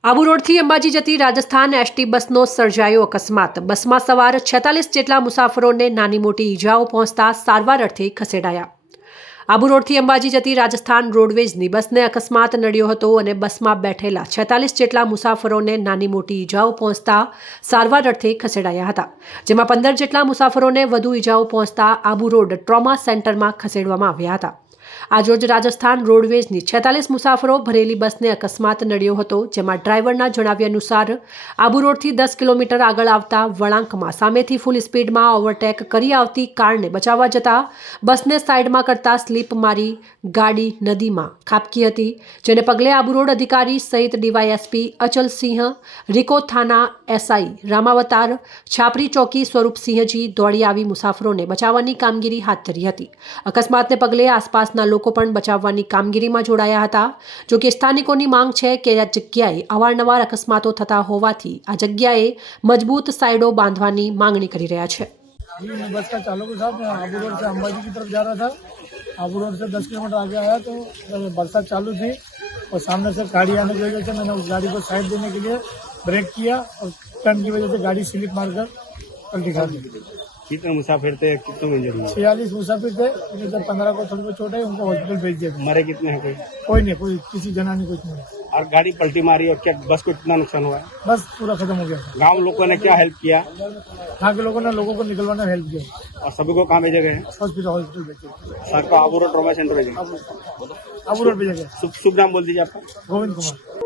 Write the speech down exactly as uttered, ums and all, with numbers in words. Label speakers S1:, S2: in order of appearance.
S1: આબુ રોડથી અંબાજી જતી રાજસ્થાન એસટી બસનો સર્જાયો અકસ્માત। બસમાં સવાર છેતાલીસ જેટલા મુસાફરોને નાની મોટી ઈજાઓ પહોંચતા સારવાર અર્થે ખસેડાયા। આબુ રોડથી અંબાજી જતી રાજસ્થાન રોડવેઝની બસને અકસ્માત નડ્યો હતો અને બસમાં બેઠેલા છેતાલીસ જેટલા મુસાફરોને નાની મોટી ઈજાઓ પહોંચતા સારવાર અર્થે ખસેડાયા હતા, જેમાં પંદર જેટલા મુસાફરોને વધુ ઈજાઓ પહોંચતા આબુ રોડ ટ્રોમા સેન્ટરમાં ખસેડવામાં આવ્યા હતા। આજરોજ રાજસ્થાન રોડવેઝની છેતાલીસ મુસાફરો ભરેલી બસને અકસ્માત નડ્યો હતો, જેમાં ડ્રાઈવરના જણાવ્યા અનુસાર આબુ રોડથી દસ કિલોમીટર આગળ આવતા વળાંકમાં સામેથી ફૂલ સ્પીડમાં ઓવરટેક કરી આવતી કારને બચાવવા જતાં બસને સાઈડમાં કરતા સ્લીપ મારી ગાડી નદીમાં ખાબકી હતી, જેને પગલે આબુ રોડ અધિકારી સહિત ડીવાયએસપી અચલસિંહ, રીકો થાના એસઆઈ રામાવતાર, છાપરી ચોકી સ્વરૂપસિંહજી દોડી આવી મુસાફરોને બચાવવાની કામગીરી હાથ ધરી હતી। અકસ્માતને પગલે આસપાસના લોકો પણ બચાવવાની કામગીરીમાં જોડાયા હતા। જો કે સ્થાનિકોની માંગ છે કે આ જગ્યાએ અવારનવાર અકસ્માતો થતા હોવાથી આ જગ્યાએ મજબૂત સાઈડો બાંધવાની માંગણી કરી રહ્યા છે।
S2: जी मैं बस का चालक था। मैं आबू रोड से अंबाजी की तरफ जा रहा था। आबू रोड से दस किलोमीटर आगे आया तो बरसात चालू थी और सामने से गाड़ी आने की वजह से मैंने उस गाड़ी को साइड देने के लिए ब्रेक किया और टर्न की वजह से गाड़ी स्लिप मारकर पलटी खा दी।
S3: कितने मुसाफिर थे, कितने में इंजरी हुई?
S2: छियालीस मुसाफिर थे, इधर पंद्रह को थोड़ी बहुत चोट है, उनको हॉस्पिटल भेज दिया।
S3: मरे कितने हैं? कोई
S2: कोई नहीं, कोई किसी जना नहीं, कुछ नहीं।
S3: और गाड़ी पलटी मारी और क्या बस को कितना नुकसान हुआ है?
S2: बस पूरा खत्म हो गया।
S3: गांव लोगों ने क्या हेल्प किया?
S2: यहाँ के लोगों ने लोगों को निकलवाने हेल्प किया।
S3: और सभी को कहाँ भेजे गए?
S2: हॉस्पिटल हॉस्पिटल भेज दिया।
S3: सर को आबू रोड ट्रॉमा सेंटर भेजे।
S2: आबू रोड भेजा गया।
S3: शुभ शुभ नाम बोल दीजिए आपका।
S2: गोविंद कुमार।